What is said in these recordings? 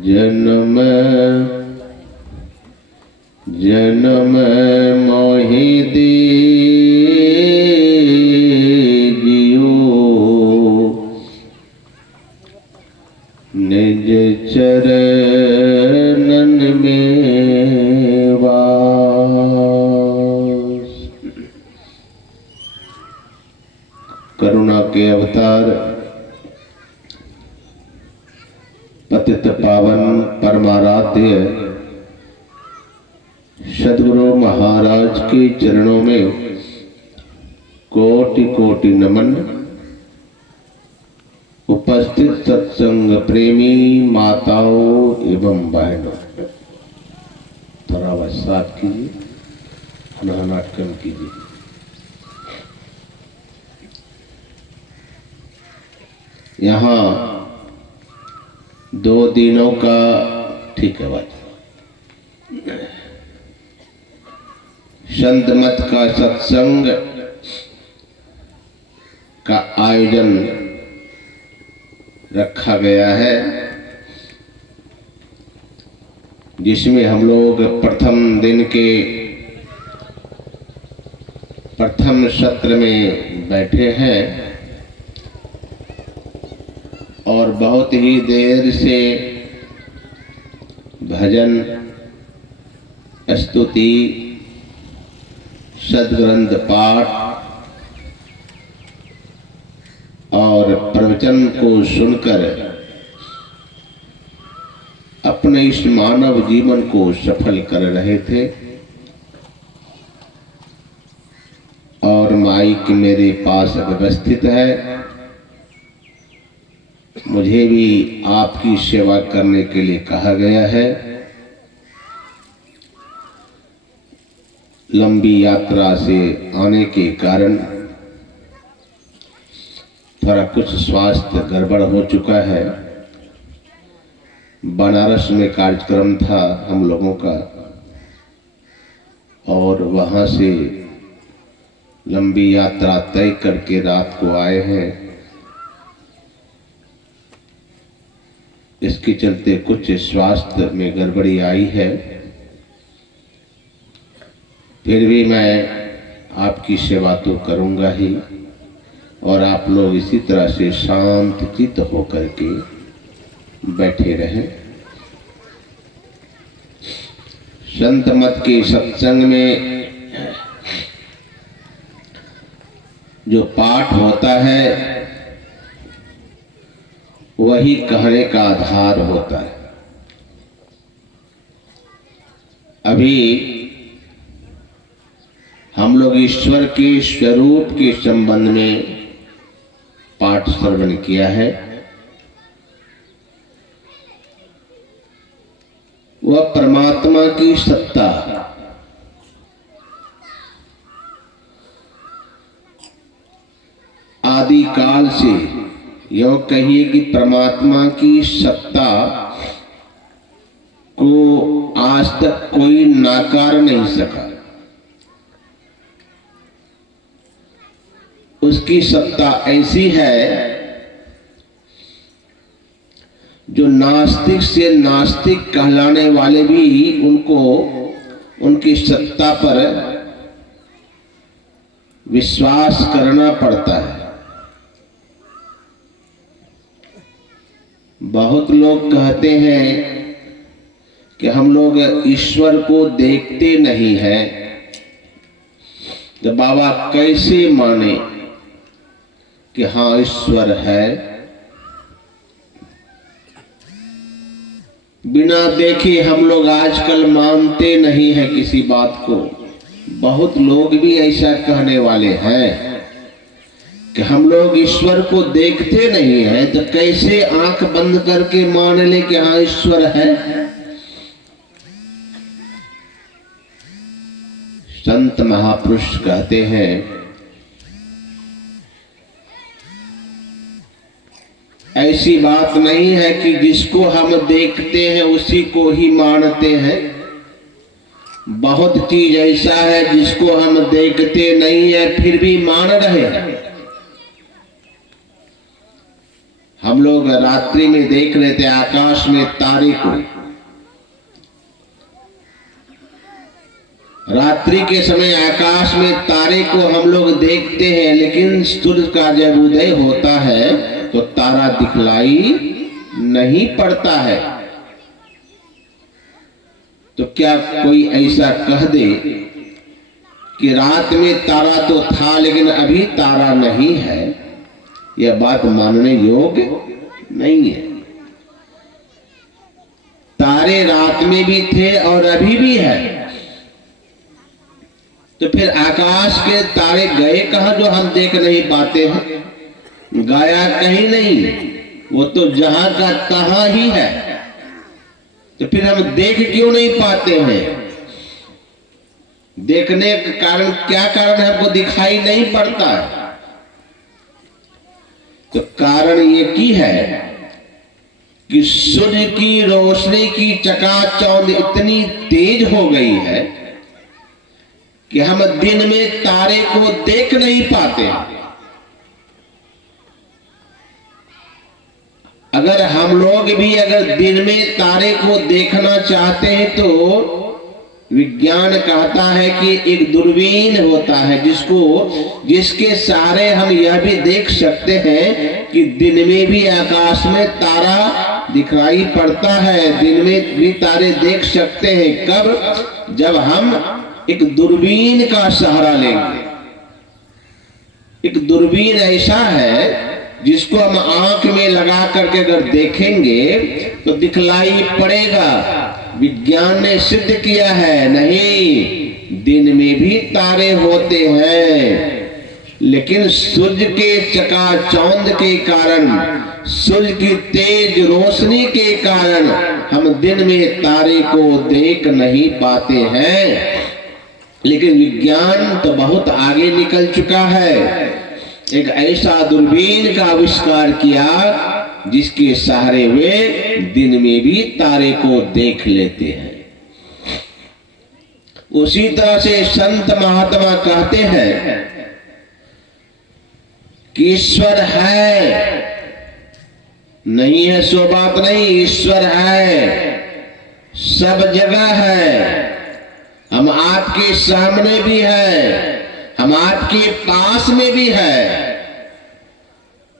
जन्म जन्म मोहि दीजियो निज चरणन में वास। करुणा के अवतार पतित पावन परमाराध्य सद्गुरु महाराज के चरणों में कोटि कोटि नमन। उपस्थित सत्संग प्रेमी माताओं एवं बहनों, थोड़ा वसात कीजिए, नाटकम कीजिए। यहाँ 2 दिनों का ठीक है बात संत मत का सत्संग का आयोजन रखा गया है, जिसमें हम लोग प्रथम दिन के प्रथम सत्र में बैठे हैं और बहुत ही देर से भजन, स्तुति, सद्ग्रंथ पाठ और प्रवचन को सुनकर अपने इस मानव जीवन को सफल कर रहे थे। और माइक मेरे पास व्यवस्थित है, मुझे भी आपकी सेवा करने के लिए कहा गया है। लंबी यात्रा से आने के कारण थोड़ा कुछ स्वास्थ्य गड़बड़ हो चुका है। बनारस में कार्यक्रम था हम लोगों का और वहां से लंबी यात्रा तय करके रात को आए हैं। इसके चलते कुछ स्वास्थ्य में गड़बड़ी आई है। फिर भी मैं आपकी सेवा तो करूंगा ही और आप लोग इसी तरह से शांत चित्त होकर के बैठे रहें। संत मत के सत्संग में जो पाठ होता है वही कहने का आधार होता है। अभी हम लोग ईश्वर के स्वरूप के संबंध में पाठ श्रवण किया है। वह परमात्मा की सत्ता आदि काल से, यूं कहिए कि परमात्मा की सत्ता को आज तक कोई नाकार नहीं सका। उसकी सत्ता ऐसी है जो नास्तिक से नास्तिक कहलाने वाले भी उनको उनकी सत्ता पर विश्वास करना पड़ता है। बहुत लोग कहते हैं कि हम लोग ईश्वर को देखते नहीं हैं, तो बाबा कैसे माने कि हाँ ईश्वर है। बिना देखे हम लोग आजकल मानते नहीं हैं किसी बात को। बहुत लोग भी ऐसा कहने वाले हैं कि हम लोग ईश्वर को देखते नहीं हैं, तो कैसे आंख बंद करके मान ले कि हाँ ईश्वर है। संत महापुरुष कहते हैं ऐसी बात नहीं है कि जिसको हम देखते हैं उसी को ही मानते हैं। बहुत चीज ऐसा है जिसको हम देखते नहीं है फिर भी मान रहे हैं। हम लोग रात्रि में देख रहे थे आकाश में तारे को। रात्रि के समय आकाश में तारे को हम लोग देखते हैं, लेकिन सूर्य का जब उदय होता है तो तारा दिखलाई नहीं पड़ता है। तो क्या कोई ऐसा कह दे कि रात में तारा तो था लेकिन अभी तारा नहीं है? यह बात मानने योग्य नहीं है। तारे रात में भी थे और अभी भी है। तो फिर आकाश के तारे गए कहां जो हम देख नहीं पाते हैं? गाया कहीं नहीं, वो तो जहां का तहां ही है। तो फिर हम देख क्यों नहीं पाते हैं? देखने का कारण क्या कारण है? हमको दिखाई नहीं पड़ता है। तो कारण ये की है कि सूर्य की रोशनी की चकाचौंध इतनी तेज हो गई है कि हम दिन में तारे को देख नहीं पाते। अगर हम लोग भी अगर दिन में तारे को देखना चाहते हैं तो विज्ञान कहता है कि एक दूरबीन होता है जिसके सहारे हम यह भी देख सकते हैं कि दिन में भी आकाश में तारा दिखाई पड़ता है। दिन में भी तारे देख सकते हैं। कब? जब हम एक दूरबीन का सहारा लेंगे। एक दूरबीन ऐसा है जिसको हम आंख में लगा करके अगर देखेंगे तो दिखलाई पड़ेगा। विज्ञान ने सिद्ध किया है नहीं, दिन में भी तारे होते हैं, लेकिन सूर्य के चकाचौंध के कारण, सूर्य की तेज रोशनी के कारण हम दिन में तारे को देख नहीं पाते हैं। लेकिन विज्ञान तो बहुत आगे निकल चुका है। एक ऐसा दूरबीन का आविष्कार किया जिसके सहारे वे दिन में भी तारे को देख लेते हैं। उसी तरह से संत महात्मा कहते हैं कि ईश्वर है, नहीं है सो बात नहीं, ईश्वर है, सब जगह है। हम आपके सामने भी है, हम आपके पास में भी है,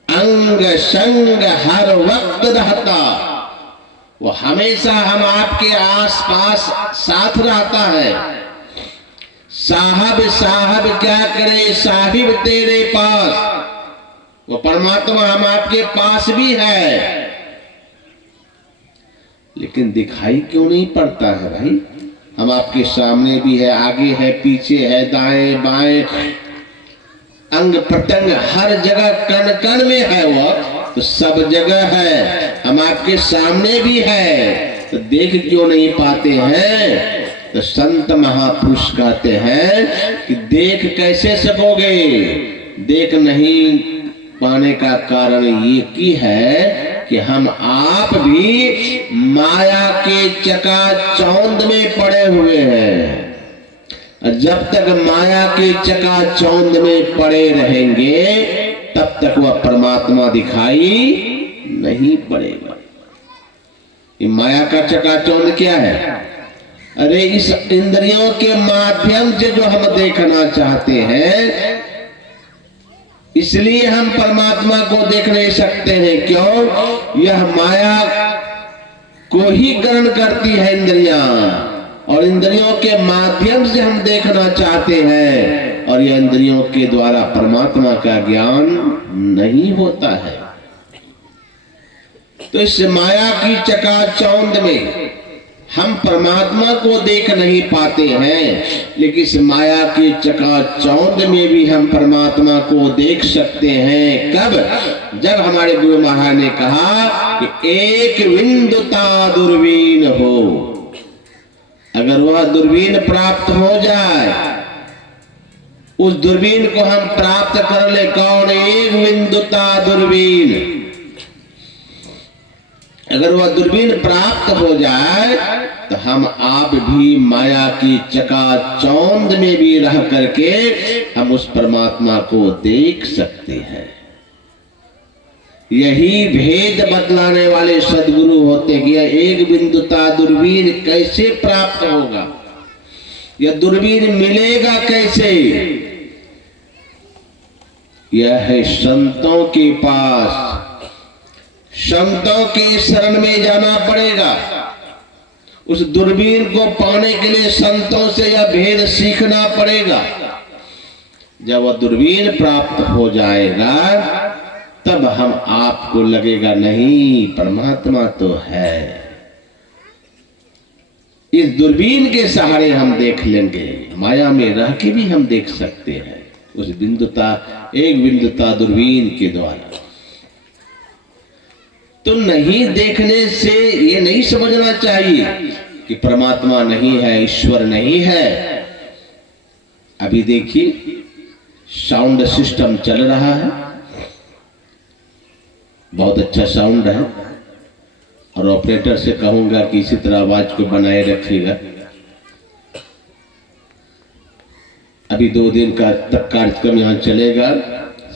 अंग संग हर वक्त रहता। वो हमेशा हम आपके आसपास साथ रहता है। साहब साहब क्या करे साहिब तेरे पास, वो परमात्मा हम आपके पास भी है, लेकिन दिखाई क्यों नहीं पड़ता है भाई? हम आपके सामने भी है, आगे है, पीछे है, दाएं बाएं, अंग प्रत्यंग हर जगह, कण कण में है वो, तो सब जगह है। हम आपके सामने भी है, तो देख क्यों नहीं पाते हैं? तो संत महापुरुष कहते हैं कि देख कैसे सकोगे? देख नहीं पाने का कारण ये की है कि हम आप भी माया के चकाचौंध में पड़े हुए हैं। जब तक माया के चकाचौंध में पड़े रहेंगे तब तक वह परमात्मा दिखाई नहीं पड़ेगा। ये माया का चकाचौंध क्या है? अरे इस इंद्रियों के माध्यम से जो हम देखना चाहते हैं, इसलिए हम परमात्मा को देख नहीं सकते हैं। क्यों? यह माया को ही ग्रहण करती है इंद्रियां, और इंद्रियों के माध्यम से हम देखना चाहते हैं, और यह इंद्रियों के द्वारा परमात्मा का ज्ञान नहीं होता है। तो इस माया की चकाचौंध में हम परमात्मा को देख नहीं पाते हैं, लेकिन इस माया के चकाचौंध में भी हम परमात्मा को देख सकते हैं। कब? जब हमारे गुरु महाराज ने कहा कि एक विंदुता दूरबीन हो। अगर वह दूरबीन प्राप्त हो जाए, उस दूरबीन को हम प्राप्त कर ले। कौन? एक विंदुता दूरबीन। अगर वह दूरबीन प्राप्त हो जाए तो हम आप भी माया की चकाचौंध में भी रह करके हम उस परमात्मा को देख सकते हैं। यही भेद बतलाने वाले सदगुरु होते कि यह एक बिंदुता दूरबीन कैसे प्राप्त होगा, यह दूरबीन मिलेगा कैसे। यह है संतों के पास, संतों के शरण में जाना पड़ेगा। उस दूरबीन को पाने के लिए संतों से यह भेद सीखना पड़ेगा। जब वह दूरबीन प्राप्त हो जाएगा तब हम आपको लगेगा नहीं परमात्मा तो है। इस दूरबीन के सहारे हम देख लेंगे, माया में रह के भी हम देख सकते हैं उस बिंदुता, एक बिंदुता दूरबीन के द्वारा। तो नहीं देखने से ये नहीं समझना चाहिए कि परमात्मा नहीं है, ईश्वर नहीं है। अभी देखिए साउंड सिस्टम चल रहा है, बहुत अच्छा साउंड है, और ऑपरेटर से कहूंगा कि इसी तरह आवाज को बनाए रखिएगा। अभी 2 दिन का तक कार्यक्रम यहाँ चलेगा।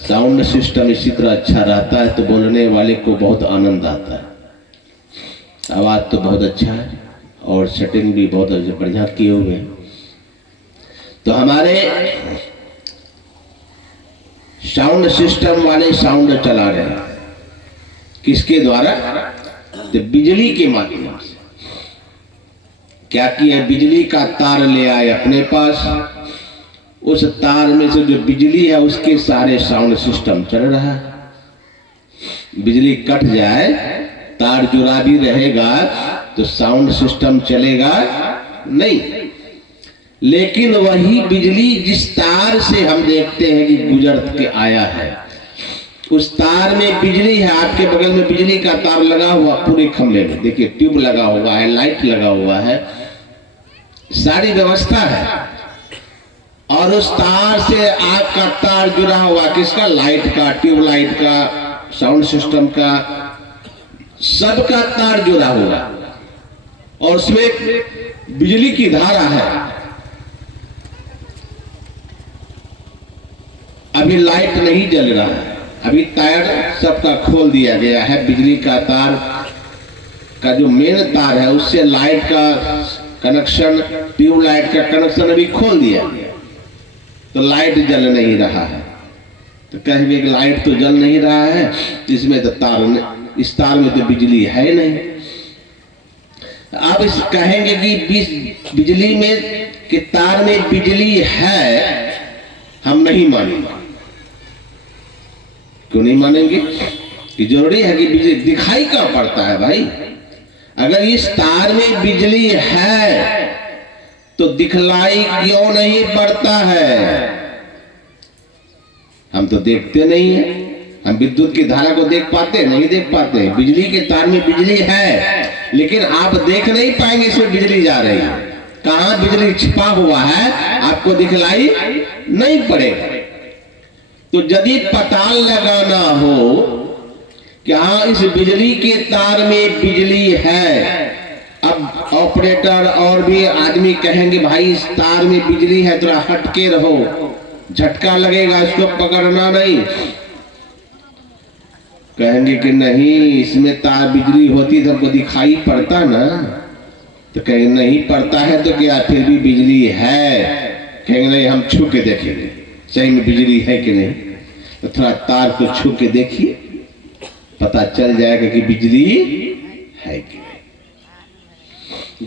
साउंड सिस्टम इसी तरह अच्छा रहता है तो बोलने वाले को बहुत आनंद आता है। आवाज तो बहुत अच्छा है और सेटिंग भी बहुत बढ़िया किए हुए हैं। तो हमारे साउंड सिस्टम वाले साउंड चला रहे हैं, किसके द्वारा? तो बिजली के माध्यम से। क्या किया, बिजली का तार ले आए अपने पास, उस तार में से जो बिजली है उसके सारे साउंड सिस्टम चल रहा है। बिजली कट जाए, तार जुड़ा भी रहेगा तो साउंड सिस्टम चलेगा नहीं। लेकिन वही बिजली जिस तार से हम देखते हैं कि गुजर के आया है, उस तार में बिजली है। आपके बगल में बिजली का तार लगा हुआ पूरे खंभे में, देखिए ट्यूब लगा हुआ है, लाइट लगा हुआ है, सारी व्यवस्था है। और उस तार से आपका तार जुड़ा हुआ किसका? लाइट का, ट्यूब लाइट का, साउंड सिस्टम का, सबका तार जुड़ा हुआ, और उसमें बिजली की धारा है। अभी लाइट नहीं जल रहा है, अभी तार सबका खोल दिया गया है। बिजली का तार का जो मेन तार है उससे लाइट का कनेक्शन, ट्यूब लाइट का कनेक्शन अभी खोल दिया गया, तो लाइट जल नहीं रहा है। तो कहेंगे कि लाइट तो जल नहीं रहा है, इसमें तो तार, इस तार में तो बिजली है नहीं। आप इस कहेंगे कि बिजली में कि तार में बिजली है, हम नहीं मानेंगे। क्यों नहीं मानेंगे? कि जरूरी है कि बिजली दिखाई कहाँ पड़ता है भाई। अगर इस तार में बिजली है तो दिखलाई क्यों नहीं पड़ता है? हम तो देखते नहीं है। हम विद्युत की धारा को देख पाते? नहीं देख पाते। बिजली के तार में बिजली है, लेकिन आप देख नहीं पाएंगे इसमें बिजली जा रही है। कहां बिजली छिपा हुआ है आपको दिखलाई नहीं पड़ेगा। तो यदि पता लगाना हो कि हाँ इस बिजली के तार में बिजली है, अब ऑपरेटर और भी आदमी कहेंगे भाई इस तार में बिजली है, थोड़ा हटके रहो, झटका लगेगा, इसको पकड़ना नहीं। कहेंगे कि नहीं इसमें तार बिजली होती तो हमको दिखाई पड़ता ना। तो कहेंगे नहीं पड़ता है तो क्या फिर भी बिजली है? कहेंगे नहीं हम छू के देखेंगे सही में बिजली है कि नहीं। तो थोड़ा तार को छू के देखिए, पता चल जाएगा कि बिजली है कि नहीं।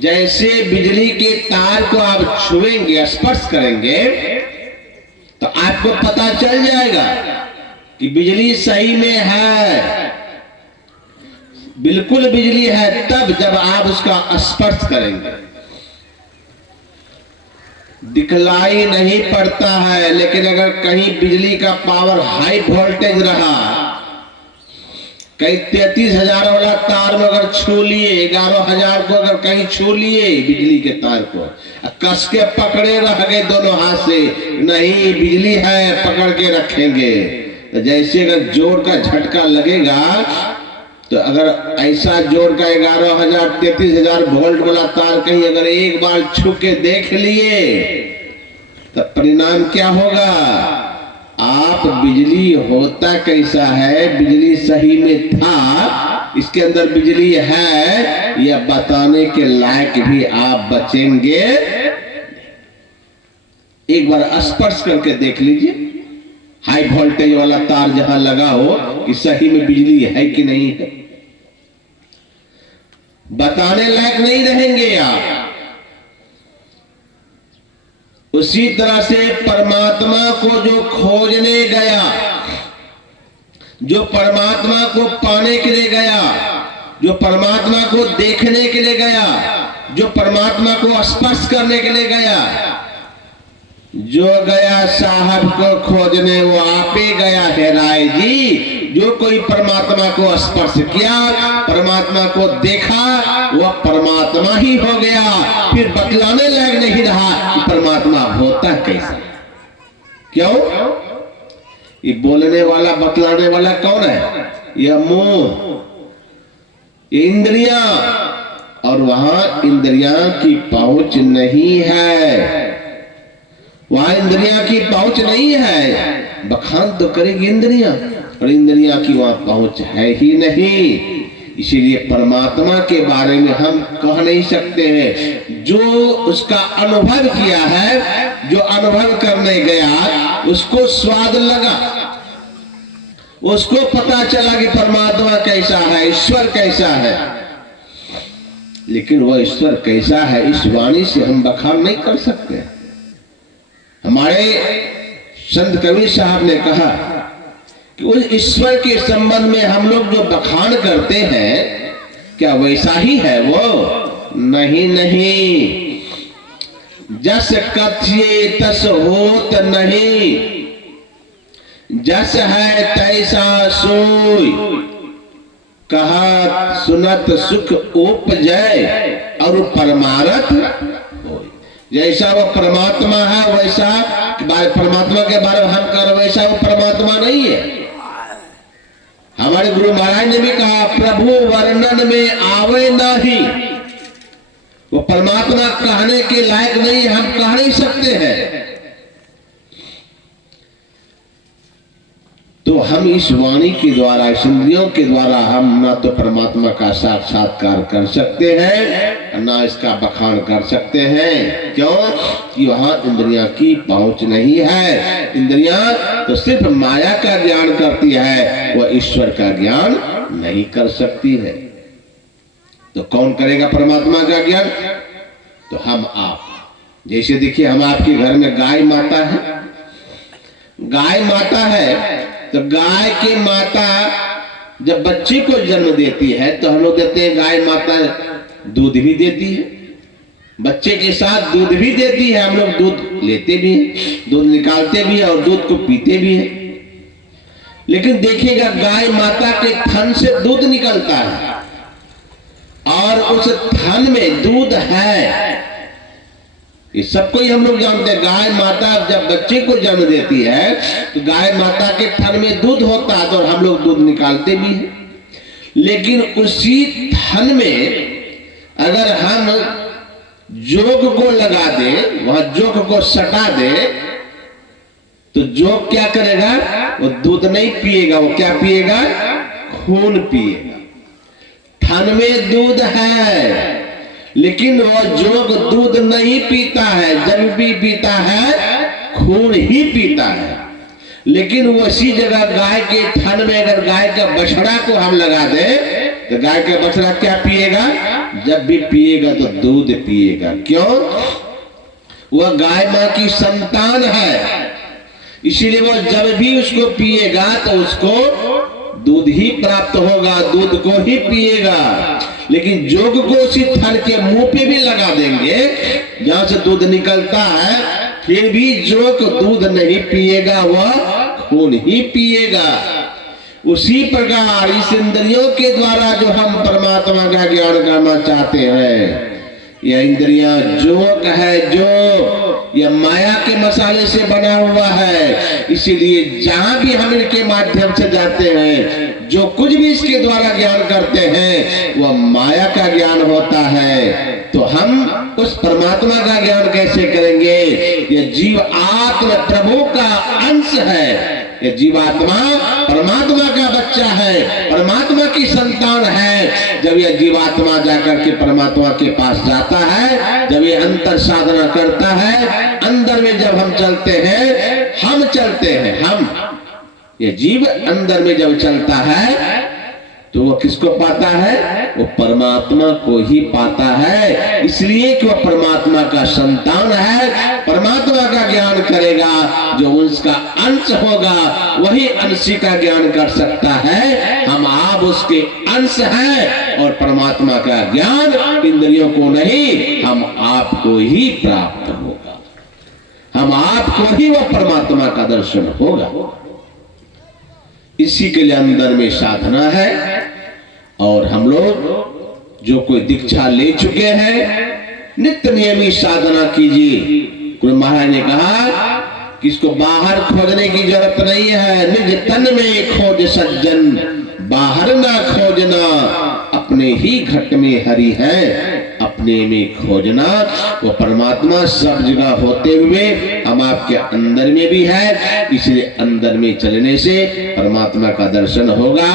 जैसे बिजली के तार को आप छुएंगे, स्पर्श करेंगे, तो आपको पता चल जाएगा कि बिजली सही में है, बिल्कुल बिजली है, तब जब आप उसका स्पर्श करेंगे। दिखलाई नहीं पड़ता है, लेकिन अगर कहीं बिजली का पावर हाई वोल्टेज रहा, कहीं 33,000 वाला तार में अगर छू लिए, 11,000 को अगर कहीं छू लिए बिजली के तार को, कस के पकड़े रह गए दोनों हाथ से, नहीं बिजली है पकड़ के रखेंगे। तो जैसे अगर जोर का झटका लगेगा, तो अगर ऐसा जोर का 11,000 33,000 वोल्ट वाला तार कहीं अगर एक बार छू के देख लिए, तो परिणाम क्या होगा? आप बिजली होता कैसा है, बिजली सही में था, इसके अंदर बिजली है, यह बताने के लायक भी आप बचेंगे। एक बार स्पर्श करके देख लीजिए, हाई वोल्टेज वाला तार जहां लगा हो कि सही में बिजली है कि नहीं है, बताने लायक नहीं रहेंगे आप। उसी तरह से परमात्मा को जो खोजने गया, जो परमात्मा को पाने के लिए गया, जो परमात्मा को देखने के लिए गया, जो परमात्मा को स्पर्श करने के लिए गया, जो गया साहब को खोजने वो आप ही गया है राय जी। जो कोई परमात्मा को स्पर्श किया, परमात्मा को देखा, वह परमात्मा ही हो गया। फिर बतलाने लायक नहीं रहा कि परमात्मा होता कैसे। क्यों? ये बोलने वाला बतलाने वाला कौन है? यह मुंह, ये इंद्रियां, और वहां इंद्रियां की पहुंच नहीं है, वहां इंद्रियां की पहुंच नहीं है। बखान तो करेगी इंद्रियां, और इंद्रियां की वहां पहुंच है ही नहीं। इसीलिए परमात्मा के बारे में हम कह नहीं सकते हैं। जो उसका अनुभव किया है, जो अनुभव करने गया, उसको स्वाद लगा, उसको पता चला कि परमात्मा कैसा है, ईश्वर कैसा है। लेकिन वह ईश्वर कैसा है, इस वाणी से हम बखान नहीं कर सकते। हमारे संत कबीर साहब ने कहा कि उस ईश्वर के संबंध में हम लोग जो बखान करते हैं, क्या वैसा ही है वो? नहीं नहीं। जस कथ्ये तस होत नहीं, जस है तैसा सोई, कहा सुनत सुख उपजय और परमारथ होय। जैसा वो परमात्मा है वैसा, परमात्मा के बारे में हम कर वैसा वो परमात्मा नहीं है। हमारे गुरु महाराज ने भी कहा, प्रभु वर्णन में आवे नहीं। वो परमात्मा कहने के लायक नहीं, हम कह नहीं सकते हैं। तो हम इस वाणी के द्वारा, इस इंद्रियों के द्वारा हम ना तो परमात्मा का साक्षात्कार कर सकते हैं, ना इसका बखान कर सकते हैं। क्यों? कि वहां इंद्रियां की पहुंच नहीं है। इंद्रियां तो सिर्फ माया का ज्ञान करती है, वह ईश्वर का ज्ञान नहीं कर सकती है। तो कौन करेगा परमात्मा का ज्ञान? तो हम आप। जैसे देखिए, हम आपके घर में गाय माता है, गाय माता है, तो गाय की माता जब बच्चे को जन्म देती है तो हम लोग देते हैं गाय माता दूध भी देती है, बच्चे के साथ दूध भी देती है। हम लोग दूध लेते भी हैं, दूध निकालते भी हैं और दूध को पीते भी हैं। लेकिन देखिएगा, गाय माता के थन से दूध निकलता है और उस थन में दूध है, ये सबको ही हम लोग जानते हैं। गाय माता जब बच्चे को जन्म देती है तो गाय माता के थन में दूध होता है, तो हम लोग दूध निकालते भी हैं। लेकिन उसी थन में अगर हम जोग को लगा दें, वहां जोग को सटा दें, तो जोग क्या करेगा? वो दूध नहीं पिएगा, वो क्या पिएगा? खून पिएगा। थन में दूध है, लेकिन वो जोग दूध नहीं पीता है, जब भी पीता है खून ही पीता है। लेकिन उसी जगह गाय के थन में अगर गाय का बछड़ा को हम लगा दें, तो गाय का बछड़ा क्या पिएगा? जब भी पिएगा तो दूध पिएगा। क्यों? वह गाय मां की संतान है, इसीलिए वो जब भी उसको पिएगा तो उसको दूध ही प्राप्त होगा, दूध को ही पिएगा। लेकिन जोग को उसी थन के मुंह पे भी लगा देंगे जहां से दूध निकलता है, फिर भी जोग दूध नहीं पिएगा, वह खून ही पिएगा। उसी प्रकार इस इंद्रियों के द्वारा जो हम परमात्मा का ज्ञान करना चाहते हैं, यह इंद्रियां जोग है, जो यह माया के मसाले से बना हुआ है। इसीलिए जहां भी हम इनके माध्यम से जाते हैं, जो कुछ भी इसके द्वारा ज्ञान करते हैं, वह माया का ज्ञान होता है। तो हम उस परमात्मा का ज्ञान कैसे करेंगे? यह जीव आत्म प्रभु का अंश अंश है। ये जीवात्मा परमात्मा का बच्चा है, परमात्मा की संतान है। जब यह जीवात्मा जाकर के परमात्मा के पास जाता है, जब ये अंतर साधना करता है, अंदर में जब हम चलते हैं, हम चलते हैं, हम ये जीव अंदर में जब चलता है तो वो किसको पाता है? वो परमात्मा को ही पाता है। इसलिए कि वह परमात्मा का संतान है, परमात्मा का ज्ञान करेगा। जो उसका अंश होगा वही अंशी का ज्ञान कर सकता है। हम आप उसके अंश हैं और परमात्मा का ज्ञान इंद्रियों को नहीं, हम आपको ही प्राप्त होगा। हम आपको ही वह परमात्मा का दर्शन होगा। इसी के लिए अंदर में साधना है। और हम लोग जो कोई दीक्षा ले चुके हैं, नित्य नियमित साधना कीजिए। गुरु महाराज ने कहा कि इसको बाहर खोजने की जरूरत नहीं है। निज तन में खोज सज्जन, बाहर ना खोजना। अपने ही घट में हरि है, अपने में खोजना। वो परमात्मा सब जगह होते हुए हम आपके अंदर में भी है। इसलिए अंदर में चलने से परमात्मा का दर्शन होगा।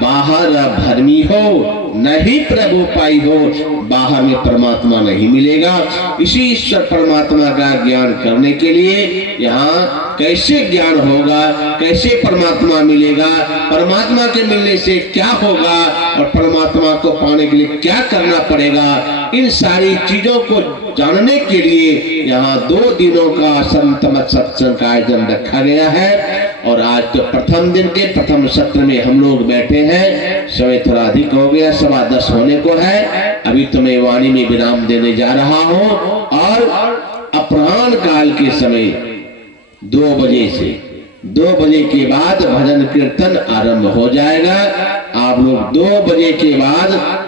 बाहर भरमी हो नहीं प्रभु पाई हो, बाहर में परमात्मा नहीं मिलेगा। इसी ईश्वर परमात्मा का ज्ञान करने के लिए यहाँ कैसे ज्ञान होगा, कैसे परमात्मा मिलेगा, परमात्मा के मिलने से क्या होगा और परमात्मा को पाने के लिए क्या करना पड़ेगा, इन सारी चीजों को जानने के लिए यहाँ 2 दिनों का संतमत सत्संग का आयोजन रखा गया है। और आज तो प्रथम दिन के प्रथम सत्र में हम लोग बैठे हैं। समय थोड़ा अधिक हो गया, 10:15 होने को है। अभी तो मैं वाणी में विराम देने जा रहा हूँ और अपराह्न काल के समय 2 बजे से 2 बजे के बाद भजन कीर्तन आरंभ हो जाएगा। आप लोग 2 बजे के बाद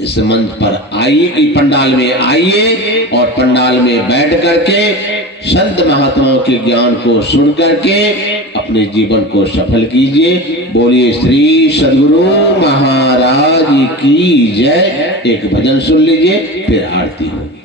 इस मंच पर आइए, पंडाल में आइए और पंडाल में बैठ करके संत महात्माओं के ज्ञान को सुन करके अपने जीवन को सफल कीजिए। बोलिए श्री सद्गुरु महाराज की जय। एक भजन सुन लीजिए, फिर आरती होगी।